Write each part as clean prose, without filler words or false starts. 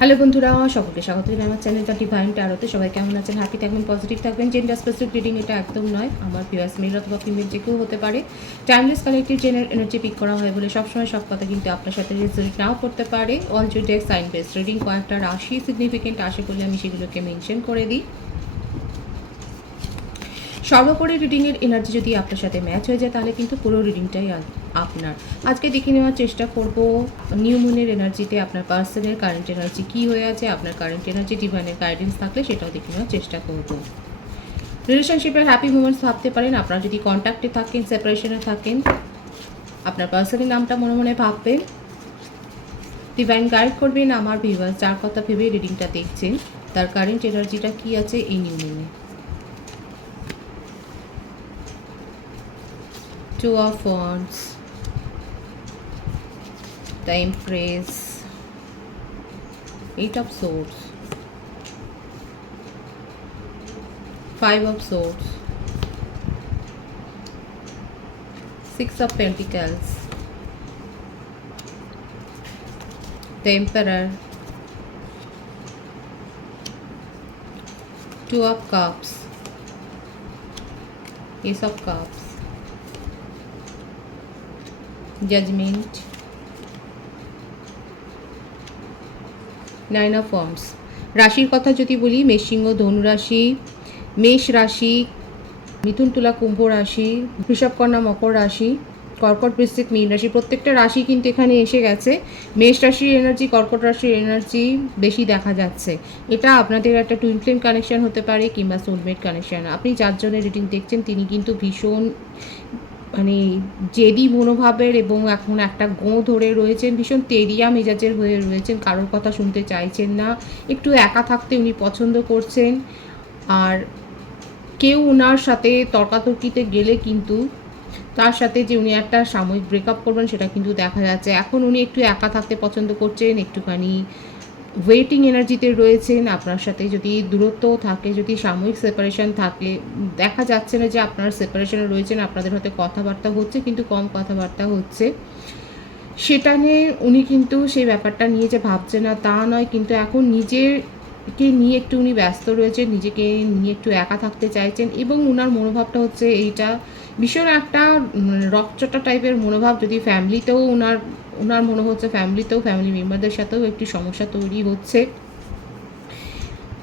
Hello বন্ধুরা, সকলকে স্বাগত জানাই আমার চ্যানেল দ্য ডিভাইন ট্যারোতে। সবাই কেমন আছেন? হ্যাপি থাকবেন, পজিটিভ থাকবেন। জেন্ডার স্পেসিফিক রিডিং এটা একদম নয়। আমার ভিউয়ার্স মেল অথবা ফিমেল যে কেউ হতে পারে। Timeless collective general energy pick করা হয় বলে সবসময় সব কথা কিন্তু আপনার সাথে রেজোনেট নাও করতে পারে। All zodiac sign based reading, কয়েকটা রাশি সিগনিফিকেন্ট আশা করলে আমি সেগুলোকে মেনশন করে দিই। সর্বোপরি রিডিংয়ের এনার্জি যদি আপনার সাথে ম্যাচ হয়ে যায় তাহলে কিন্তু পুরো রিডিংটাই আপনার। আজকে দেখে নেওয়ার চেষ্টা করব নিউ মুনের এনার্জিতে আপনার পার্সনের কারেন্ট এনার্জি কী হয়ে আছে, আপনার কারেন্ট এনার্জি ডিভাইনের গাইডেন্স থাকলে সেটাও দেখে নেওয়ার চেষ্টা করব। রিলেশনশিপের হ্যাপি মোমেন্টস ভাবতে পারেন। আপনারা যদি কন্ট্যাক্টে থাকেন, সেপারেশনে থাকেন, আপনার পার্সনের নামটা মনে মনে ভাববেন। ডিভাইন গাইড করবেন আমার ভিউয়ার্স যার কথা ভেবে রিডিংটা দেখছেন, তার কারেন্ট এনার্জিটা কী আছে এই new মুনে। Two of Wands, the Empress, Eight of Swords, Five of Swords, Six of Pentacles, the Emperor, Two of Cups, Ace of Cups, Judgment, Nine of Wands। রাশির কথা যদি বলি, মেষসিংহ ধনু রাশি, মেষ রাশি, মিথুন তুলা কুম্ভ রাশি, বৃষভ কন্যা মকর রাশি, কর্কট বৃশ্চিক মীন রাশি, প্রত্যেকটা রাশি কিন্তু এখানে এসে গেছে। মেষ রাশির এনার্জি, কর্কট রাশির এনার্জি বেশি দেখা যাচ্ছে। এটা আপনাদের একটা টুইন ফ্লেম কানেকশন হতে পারে কিংবা সোলমেট কানেকশন। আপনি যার জন্য রিডিং দেখছেন তিনি কিন্তু ভীষণ জেদি মনোভাবের এবং এখন একটা ধরে রয়েছেন, ভীষণ তেরিয়া মেজাজের হয়ে রয়েছেন, কারোর কথা শুনতে চাইছেন না, একটু একা থাকতে উনি পছন্দ করছেন। আর কেউ ওনার সাথে তর্কাতর্কিতে গেলে কিন্তু তার সাথে যে উনি একটা সাময়িক ব্রেকআপ করবেন সেটা কিন্তু দেখা যাচ্ছে। এখন উনি একটু একা থাকতে পছন্দ করছেন, একটুখানি ওয়েটিং এনার্জিতে রয়েছেন। আপনার সাথে যদি দূরত্বও থাকে, যদি সাময়িক সেপারেশন থাকে, দেখা যাচ্ছে না যে আপনার সেপারেশনে রয়েছেন, আপনাদের হয়তো কথাবার্তা হচ্ছে কিন্তু কম কথাবার্তা হচ্ছে। সেটা নিয়ে উনি কিন্তু সেই ব্যাপারটা নিয়ে যে ভাবছে না তা নয়, কিন্তু এখন নিজেকে নিয়ে একটু উনি ব্যস্ত রয়েছেন, নিজেকে নিয়ে একটু একা থাকতে চাইছেন এবং ওনার মনোভাবটা হচ্ছে এইটা ভীষণ একটা রকচটা টাইপের মনোভাব। যদি ফ্যামিলিতেও ওনার মনে হচ্ছে ফ্যামিলিতেও ফ্যামিলি মেম্বারদের সাথেও একটি সমস্যা তৈরি হচ্ছে।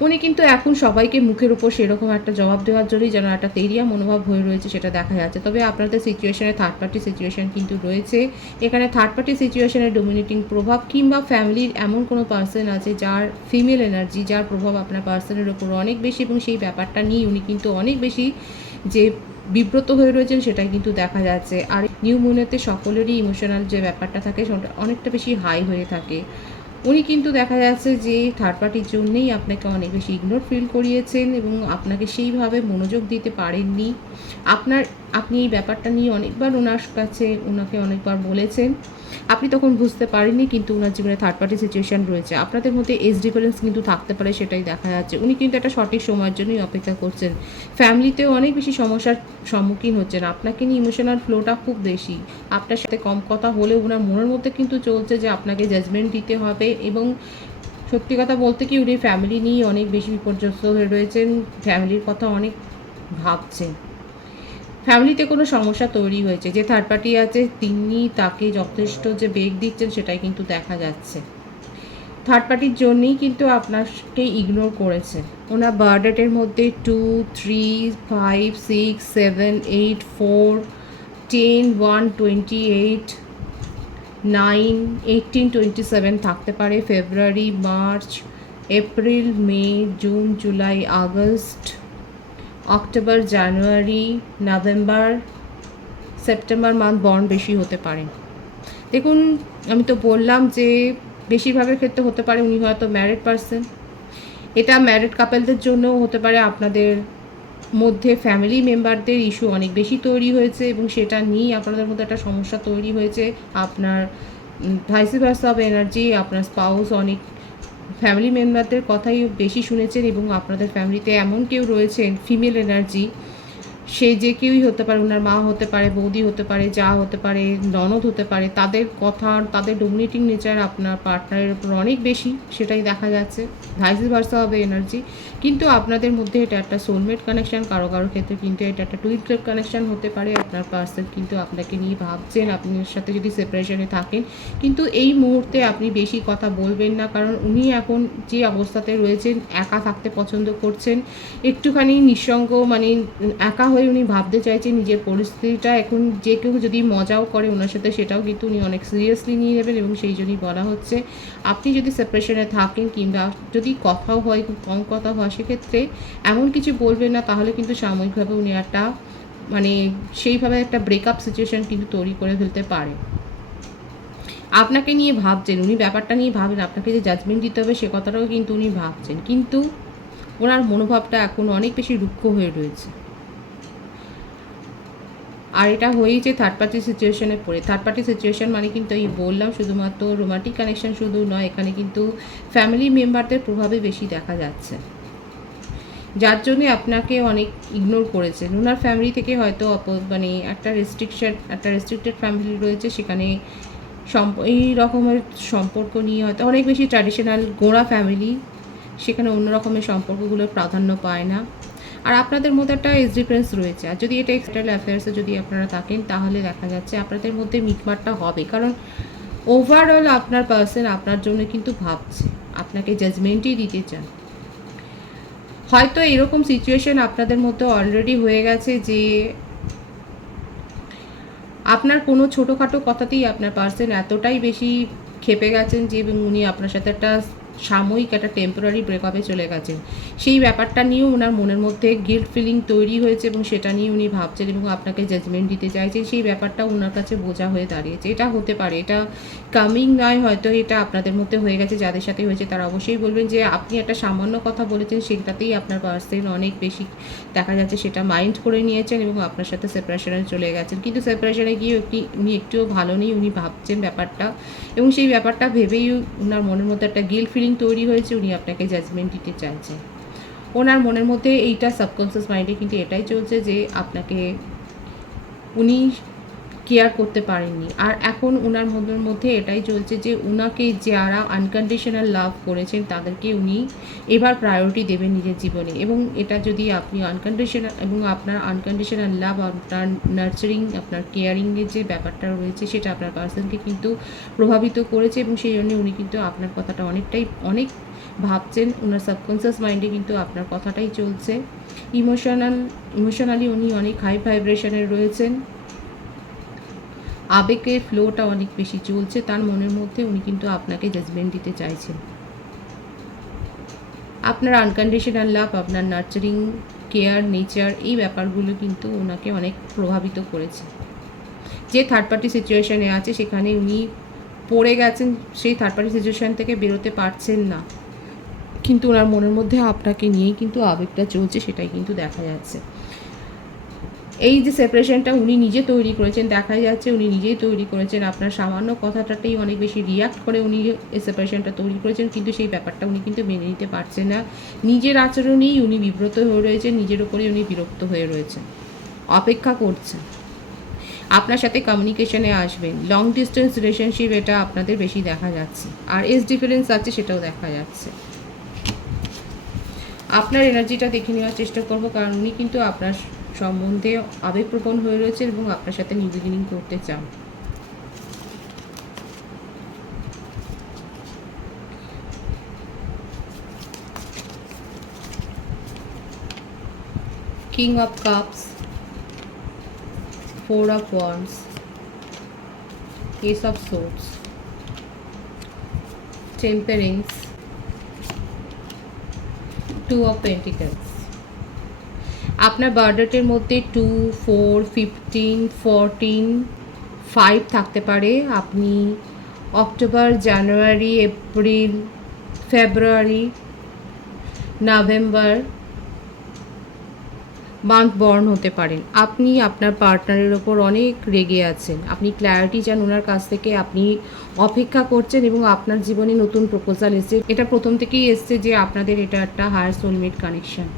উনি কিন্তু এখন সবাইকে মুখের উপর সেরকম একটা জবাব দেওয়ার জন্যই যেন একটা তেরিয়া মনোভাব হয়ে রয়েছে সেটা দেখা যাচ্ছে। তবে আপনাদের সিচুয়েশনে থার্ড পার্টি সিচুয়েশন কিন্তু রয়েছে। এখানে থার্ড পার্টি সিচুয়েশনের ডোমিনেটিং প্রভাব কিংবা ফ্যামিলির এমন কোনো পার্সন আছে যার ফিমেল এনার্জি, যার প্রভাব আপনার পার্সনের ওপর অনেক বেশি এবং সেই ব্যাপারটা নিয়ে উনি কিন্তু অনেক বেশি যে বিব্রত হয়ে রয়েছেন সেটা কিন্তু দেখা যাচ্ছে। আর নিউ মুনেতে সকলেরই ইমোশনাল যে ব্যাপারটা থাকে সেটা অনেকটা বেশি হাই হয়ে থাকে। উনি কিন্তু দেখা যাচ্ছে যে থার্ড পার্টির জন্যেই আপনাকে অনেক বেশি ইগনোর ফিল করিয়েছেন এবং আপনাকে সেইভাবে মনোযোগ দিতে পারেননি। আপনি এই ব্যাপারটা নিয়ে অনেকবার ওনাকে অনেকবার বলেছেন, আপনি তখন বুঝতে পারেননি, কিন্তু ওনার জীবনে থার্ড পার্টি সিচুয়েশান রয়েছে। আপনাদের মধ্যে এজ ডিফারেন্স কিন্তু থাকতে পারে, সেটাই দেখা যাচ্ছে। উনি কিন্তু একটা সঠিক সময়ের জন্যই অপেক্ষা করছেন। ফ্যামিলিতেও অনেক বেশি সমস্যার সম্মুখীন হচ্ছেন, আপনাকে নিয়ে ইমোশনাল ফ্লোটা খুব বেশি। আপনার সাথে কম কথা হলেও ওনার মনের মধ্যে কিন্তু চলছে যে আপনাকে জাজমেন্ট দিতে হবে এবং সত্যি কথা বলতে কি উনি ফ্যামিলি নিয়ে অনেক বেশি বিপর্যস্ত হয়ে রয়েছেন, ফ্যামিলির কথা অনেক ভাবছেন। ফ্যামিলিতে কোনো সমস্যা তৈরি হয়েছে, যে থার্ড পার্টি আছে তিনি তাকে যথেষ্ট যে বেগ দিচ্ছেন সেটাই কিন্তু দেখা যাচ্ছে। থার্ড পার্টির জন্যেই কিন্তু আপনাকে ইগনোর করেছে। ওনার বার্থডেটের মধ্যে 2, 3, 5, 6, 7, 8, 4, 10, 1, 28, 9, 18, 27 থাকতে পারে। ফেব্রুয়ারি, মার্চ, এপ্রিল, মে, জুন, জুলাই, আগস্ট, অক্টোবর, জানুয়ারি, নভেম্বর, সেপ্টেম্বর মান্থ বর্ন বেশি হতে পারে। দেখুন, আমি তো বললাম যে বেশিরভাগের ক্ষেত্রে হতে পারে উনি হয়তো ম্যারিড পারসন। এটা ম্যারিড কাপলদের জন্যও হতে পারে আপনাদের মধ্যে ফ্যামিলি মেম্বারদের ইস্যু অনেক বেশি তৈরি হয়েছে এবং সেটা নিয়েই আপনাদের মধ্যে একটা সমস্যা তৈরি হয়েছে। আপনার ভাইস ভার্সা অফ এনার্জি, আপনার স্পাউস অনেক ফ্যামিলি মেম্বারদের কথাই বেশি শুনেছেন এবং আপনাদের ফ্যামিলিতে এমন কেউ রয়েছেন ফিমেল এনার্জি সে যে কেউই হতে পারে, ওনার মা হতে পারে, বৌদি হতে পারে, যা হতে পারে, ননদ হতে পারে, তাদের কথা, তাদের ডোমিনেটিং নেচার আপনার পার্টনারের উপর অনেক বেশি, সেটাই দেখা যাচ্ছে। ভাইস ভার্সা হবে এনার্জি। কিন্তু আপনাদের মধ্যে এটা একটা সোলমেট কানেকশান, কারো কারো ক্ষেত্রে কিন্তু এটা একটা টুইন ফ্লেম কানেকশান হতে পারে। আপনার পার্সন কিন্তু আপনাকে নিয়ে ভাবছেন, আপনার সাথে যদি সেপারেশনে থাকেন, কিন্তু এই মুহূর্তে আপনি বেশি কথা বলবেন না, কারণ উনি এখন যে অবস্থাতে রয়েছেন, একা থাকতে পছন্দ করছেন, একটুখানি নিঃসঙ্গ, মানে একা হয়ে উনি ভাবতে চাইছেন নিজের পরিস্থিতিটা। এখন যে কেউ যদি মজাও করে ওনার সাথে, সেটাও কিন্তু উনি অনেক সিরিয়াসলি নিয়ে নেবেন, এবং সেই জন্যই বলা হচ্ছে আপনি যদি সেপারেশনে থাকেন, কিংবা যদি কথাও হয়, খুব কম কথা হয়, সেক্ষেত্রে এমন কিছু বলবেন না, তাহলে কিন্তু সাময়িকভাবে উনি একটা, মানে সেইভাবে একটা ব্রেকআপ সিচুয়েশান কিন্তু তৈরি করে ফেলতে পারে। আপনাকে নিয়ে ভাবছেন, উনি ব্যাপারটা নিয়ে ভাবেন, আপনাকে যে জাজমেন্ট দিতে হবে সে কথাটাও কিন্তু উনি ভাবছেন, কিন্তু ওনার মনোভাবটা এখন অনেক বেশি রুক্ষ হয়ে রয়েছে। আর এটা হয়েছে থার্ড পার্টি সিচুয়েশনে পড়ে। থার্ড পার্টি সিচুয়েশন মানে কিন্তু এই বললাম, শুধুমাত্র রোমান্টিক কানেকশন শুধু নয়, এখানে কিন্তু ফ্যামিলি মেম্বারদের প্রভাবে বেশি দেখা যাচ্ছে, যার জন্যে আপনাকে অনেক ইগনোর করেছেন। ওনার ফ্যামিলি থেকে হয়তো মানে একটা রেস্ট্রিক্টেড ফ্যামিলি রয়েছে, সেখানে এই রকমের সম্পর্ক নিয়ে হয়তো অনেক বেশি ট্র্যাডিশনাল গোঁড়া ফ্যামিলি, সেখানে অন্য রকমের সম্পর্কগুলোর প্রাধান্য পায় না। আর আপনাদের মধ্যে একটা এজ ডিফারেন্স রয়েছে। আর যদি এটা এক্সটার্নাল অ্যাফেয়ার্সে যদি আপনারা থাকেন, তাহলে দেখা যাচ্ছে আপনাদের মধ্যে মিটমাটটা হবে, কারণ ওভারঅল আপনার পার্সন আপনার জন্য কিন্তু ভাবছে, আপনাকে জাজমেন্টই দিতে চান। হয়তো এরকম সিচুয়েশন আপনাদের মধ্যে অলরেডি হয়ে গেছে যে আপনার কোনো ছোটোখাটো কথাতেই আপনার পার্সন এতটাই বেশি ক্ষেপে গেছেন যে, এবং উনি আপনার সাথে একটা সাময়িক একটা টেম্পোরারি ব্রেকআপে চলে গেছেন। সেই ব্যাপারটা নিয়েও ওনার মনের মধ্যে গিল্ট ফিলিং তৈরি হয়েছে, এবং সেটা নিয়ে উনি ভাবছেন এবং আপনাকে জাজমেন্ট দিতে চাইছেন। সেই ব্যাপারটা ওনার কাছে বোঝা হয়ে দাঁড়িয়েছে। এটা হতে পারে, এটা কামিং নয়, হয়তো এটা আপনাদের মধ্যে হয়ে গেছে। যাদের সাথে হয়েছে তারা অবশ্যই বলবেন যে আপনি একটা সামান্য কথা বলেছেন, সেটাতেই আপনার পার্সন অনেক বেশি দেখা যাচ্ছে সেটা মাইন্ড করে নিয়েছেন, এবং আপনার সাথে সেপারেশনে চলে গেছেন। কিন্তু সেপারেশনে গিয়ে উনি একটুও ভালো নেই, উনি ভাবছেন ব্যাপারটা, এবং সেই ব্যাপারটা ভেবেই ওনার মনের মধ্যে একটা গিল্ট ফিলিং তৈরি হয়েছে, উনি আপনাকে জাজমেন্ট দিতে চাইছেন। ওনার মনের মধ্যে এইটা সাবকনসিয়াস মাইন্ডে কিন্তু এটাই চলছে যে আপনাকে উনি কেয়ার করতে পারেননি। আর এখন ওনার মনের মধ্যে এটাই চলছে যে ওনাকে যারা আনকন্ডিশনাল লাভ করেছেন, তাদেরকে উনি এবার প্রায়োরিটি দেবেন নিজের জীবনে। এবং এটা যদি আপনি আনকন্ডিশনাল, এবং আপনার আনকন্ডিশনাল লাভ, আপনার নার্চারিং, আপনার কেয়ারিংয়ের যে ব্যাপারটা রয়েছে, সেটা আপনার পার্সনকে কিন্তু প্রভাবিত করেছে, এবং সেই জন্য উনি কিন্তু আপনার কথাটা অনেক ভাবছেন। ওনার সাবকনসিয়াস মাইন্ডে কিন্তু আপনার কথাটাই চলছে। ইমোশনালি উনি অনেক হাই ভাইব্রেশনের রয়েছেন, আবেগের ফ্লোটা অনেক বেশি চলছে তার মনের মধ্যে। উনি কিন্তু আপনাকে জাজমেন্ট দিতে চাইছেন। আপনার আনকন্ডিশনাল লাভ, আপনার নার্চারিং, কেয়ার, নেচার, এই ব্যাপারগুলো কিন্তু ওনাকে অনেক প্রভাবিত করেছে। যে থার্ড পার্টি সিচুয়েশানে আছে, সেখানে উনি পড়ে গেছেন, সেই থার্ড পার্টি সিচুয়েশান থেকে বেরোতে পারছেন না, কিন্তু ওনার মনের মধ্যে আপনাকে নিয়েই কিন্তু আবেগটা চলছে, সেটাই কিন্তু দেখা যাচ্ছে। এই যে সেপারেশনটা উনি নিজে তৈরি করেছেন, দেখা যাচ্ছে উনি নিজেই তৈরি করেছেন। আপনার সামান্য কথাটাতেই অনেক বেশি রিয়াক্ট করে উনি এই সেপারেশনটা তৈরি করেছেন, কিন্তু সেই ব্যাপারটা উনি কিন্তু মেনে নিতে পারছেন না। নিজের আচরণেই উনি বিব্রত হয়ে রয়েছেন, নিজের ওপরেই উনি বিরক্ত হয়ে রয়েছেন, অপেক্ষা করছেন আপনার সাথে কমিউনিকেশনে আসবেন। লং ডিস্টেন্স রিলেশনশিপ এটা আপনাদের বেশি দেখা যাচ্ছে, আর এজ ডিফারেন্স আছে সেটাও দেখা যাচ্ছে। আপনার এনার্জিটা দেখে নেওয়ার চেষ্টা করব, কারণ উনি কিন্তু আপনার সম্বন্ধে আবেগপ্রবণ হয়ে রয়েছে এবং আপনার সাথে নিউ বিগিনিং করতে চান। King of cups, 4 of wands, ace of swords, temperance, 2 of pentacles। আপনার বার্থডেটের মধ্যে 2, 4, 15, 14, 5 থাকতে পারে। আপনি অক্টোবর, জানুয়ারি, এপ্রিল, ফেব্রুয়ারি, নভেম্বর মান্থ বর্ন হতে পারেন। আপনি আপনার পার্টনারের ওপর অনেক রেগে আছেন, আপনি ক্ল্যারিটি চান ওনার কাছ থেকে, আপনি অপেক্ষা করছেন, এবং আপনার জীবনে নতুন প্রপোজাল এসছে। এটা প্রথম থেকেই এসছে যে আপনাদের এটা একটা হায়ার সোলমেট কানেকশন।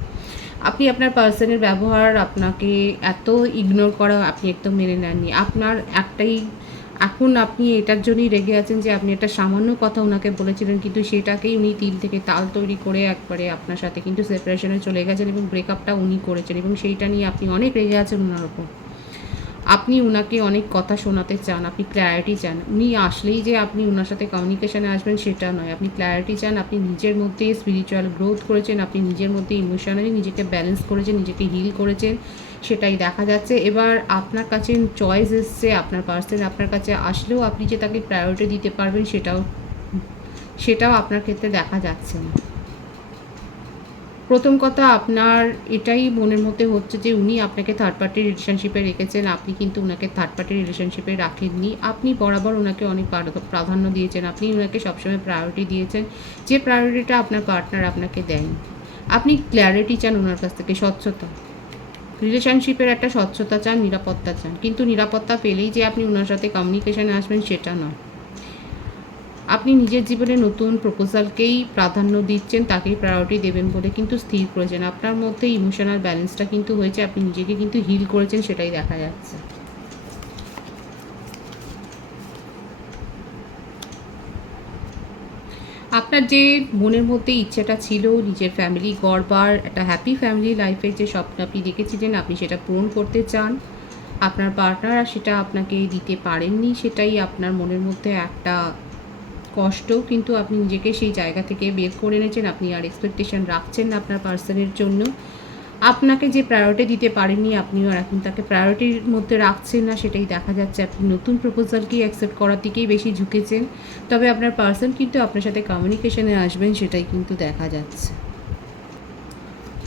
আপনি আপনার পার্সনের ব্যবহার আপনাকে এত ইগনোর করা আপনি একদম মেনে নেননি। আপনার একটাই এখন আপনি এটার জন্যই রেগে আছেন যে আপনি একটা সামান্য কথা উনাকে বলেছিলেন, কিন্তু সেটাকেই উনি তিল থেকে তাল তৈরি করে একবারে আপনার সাথে কিন্তু সেপারেশনে চলে গেছেন এবং ব্রেকআপটা উনি করেছেন এবং সেইটা নিয়ে আপনি অনেক রেগে আছেন উনার ওপর। আপনি উনাকে অনেক কথা শোনাতে চান, আপনি ক্ল্যারিটি চান। উনি আসলেই যে আপনি উনার সাথে কমিউনিকেশনে আসবেন সেটা নয়। আপনি ক্ল্যারিটি চান, আপনি নিজের মধ্যে স্পিরিচুয়াল গ্রোথ করেছেন, আপনি নিজের মধ্যে ইমোশনালি নিজেকে ব্যালেন্স করেছেন, নিজেকে হিল করেছেন, সেটাই দেখা যাচ্ছে। এবার আপনার কাছে চয়েস এসছে, আপনার পার্সন আপনার কাছে আসলেও আপনি যে তাকে প্রায়োরিটি দিতে পারবেন সেটাও আপনার ক্ষেত্রে দেখা যাচ্ছে না। প্রথম কথা, আপনার এটাই মনের মধ্যে হচ্ছে যে উনি আপনাকে থার্ড পার্টি রিলেশনশিপে রেখেছেন, আপনি কিন্তু উনাকে থার্ড পার্টি রিলেশনশিপে রাখেননি। আপনি বরাবর উনাকে অনেক প্রাধান্য দিয়েছেন, আপনি উনাকে সবসময় প্রায়োরিটি দিয়েছেন, যে প্রায়োরিটিটা আপনার পার্টনার আপনাকে দেন। আপনি ক্ল্যারিটি চান উনার কাছ থেকে, স্বচ্ছতা, রিলেশনশিপের একটা স্বচ্ছতা চান, নিরাপত্তা চান, কিন্তু নিরাপত্তা পেলেই যে আপনি উনার সাথে কমিউনিকেশানে আসবেন সেটা নয়। আপনি নিজের জীবনে নতুন প্রপোজালকেই প্রাধান্য দিচ্ছেন, তাকেই প্রায়োরিটি দেবেন বলে কিন্তু স্থির করেছেন। আপনার মধ্যে ইমোশনাল ব্যালেন্সটা কিন্তু হয়েছে, আপনি নিজেকে কিন্তু হিল করেছেন, সেটাই দেখা যাচ্ছে। আপনার যে মনের মধ্যে ইচ্ছেটা ছিল নিজের ফ্যামিলি গড়বার, একটা হ্যাপি ফ্যামিলি লাইফের যে স্বপ্ন আপনি দেখেছিলেন, আপনি সেটা পূরণ করতে চান। আপনার পার্টনার সেটা আপনাকে দিতে পারেননি, সেটাই আপনার মনের মধ্যে একটা কষ্ট, কিন্তু আপনি নিজেকে সেই জায়গা থেকে বের করে এনেছেন। আপনি আর এক্সপেকটেশন রাখছেন না আপনার পার্সনের জন্য। আপনাকে যে প্রায়োরিটি দিতে পারেননি, আপনিও আর এখন তাকে প্রায়োরিটির মধ্যে রাখছেন না, সেটাই দেখা যাচ্ছে। আপনি নতুন প্রপোজালকেই অ্যাকসেপ্ট করার দিকেই বেশি ঝুঁকেছেন। তবে আপনার পার্সন কিন্তু আপনার সাথে কমিউনিকেশনে আসবেন, সেটাই কিন্তু দেখা যাচ্ছে।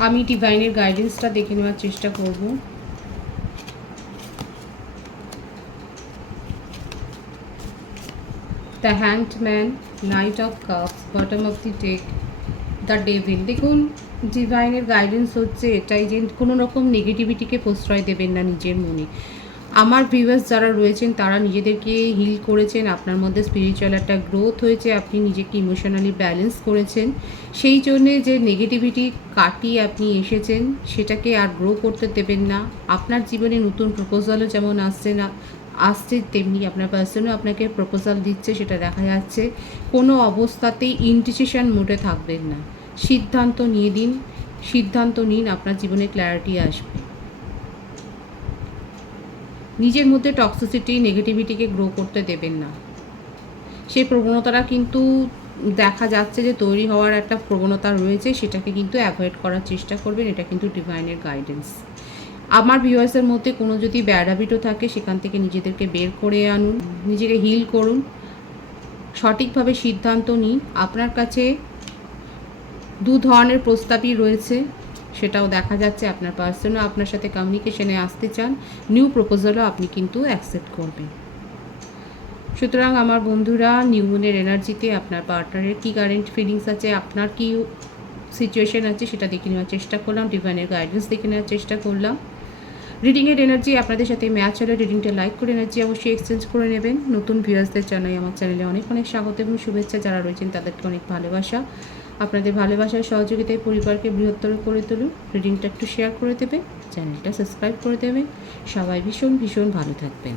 আমি ডিভাইনের গাইডেন্সটা দেখে নেওয়ার চেষ্টা করব। The হ্যান্ডম্যান, night of cups, bottom of the day, the devil. দেখুন, ডিভাইনের গাইডেন্স হচ্ছে এটাই যে কোনো রকম নেগেটিভিটিকে প্রশ্রয় দেবেন না নিজের মনে। আমার ভিউয়ার্স যারা রয়েছেন তারা নিজেদেরকে হিল করেছেন, আপনার মধ্যে স্পিরিচুয়াল একটা গ্রোথ হয়েছে, আপনি নিজেকে ইমোশনালি ব্যালেন্স করেছেন, সেই জন্যে যে নেগেটিভিটি কাটিয়ে আপনি এসেছেন সেটাকে আর গ্রো করতে দেবেন না। আপনার জীবনে নতুন প্রপোজালও যেমন আসছে তেমনি আপনার পার্সনও আপনাকে প্রপোজাল দিচ্ছে, সেটা দেখা যাচ্ছে। কোনো অবস্থাতেই ইনডিসিশন মোডে থাকবেন না, সিদ্ধান্ত নিয়ে দিন, সিদ্ধান্ত নিন, আপনার জীবনে ক্ল্যারিটি আসবে। নিজের মধ্যে টক্সিসিটি, নেগেটিভিটিকে গ্রো করতে দেবেন না। সেই প্রবণতাটা কিন্তু দেখা যাচ্ছে যে তৈরি হওয়ার একটা প্রবণতা রয়েছে, সেটাকে কিন্তু অ্যাভয়েড করার চেষ্টা করবেন। এটা কিন্তু ডিভাইনের গাইডেন্স। আমার ভিউয়ার্সের মধ্যে কোনো যদি ব্যাড হ্যাবিটও থাকে সেখান থেকে নিজেদেরকে বের করে আনুন, নিজেকে হিল করুন, সঠিকভাবে সিদ্ধান্ত নিন। আপনার কাছে দু ধরনের প্রস্তাবই রয়েছে, সেটাও দেখা যাচ্ছে। আপনার পার্সনও আপনার সাথে কমিউনিকেশনে আসতে চান, নিউ প্রপোজালও আপনি কিন্তু অ্যাকসেপ্ট করবেন। সুতরাং আমার বন্ধুরা, নিউ মুনের এনার্জিতে আপনার পার্টনারের কী কারেন্ট ফিলিংস আছে, আপনার কী সিচুয়েশান আছে, সেটা দেখে নেওয়ার চেষ্টা করলাম, ডিভাইনের গাইডেন্স দেখে নেওয়ার চেষ্টা করলাম। রিডিংয়ের এনার্জি আপনাদের সাথে ম্যাচ হলে রিডিংটা লাইক করে এনার্জি অবশ্যই এক্সচেঞ্জ করে নেবেন। নতুন ভিউয়ার্সদের জানাই আমার চ্যানেলে অনেক অনেক স্বাগত এবং শুভেচ্ছা। যারা রয়েছেন তাদেরকে অনেক ভালোবাসা। আপনাদের ভালোবাসার সহযোগিতায় পরিবারকে বৃহত্তর করে তুলুন। রিডিংটা একটু শেয়ার করে দেবেন, চ্যানেলটা সাবস্ক্রাইব করে দেবেন। সবাই ভীষণ ভীষণ ভালো থাকবেন।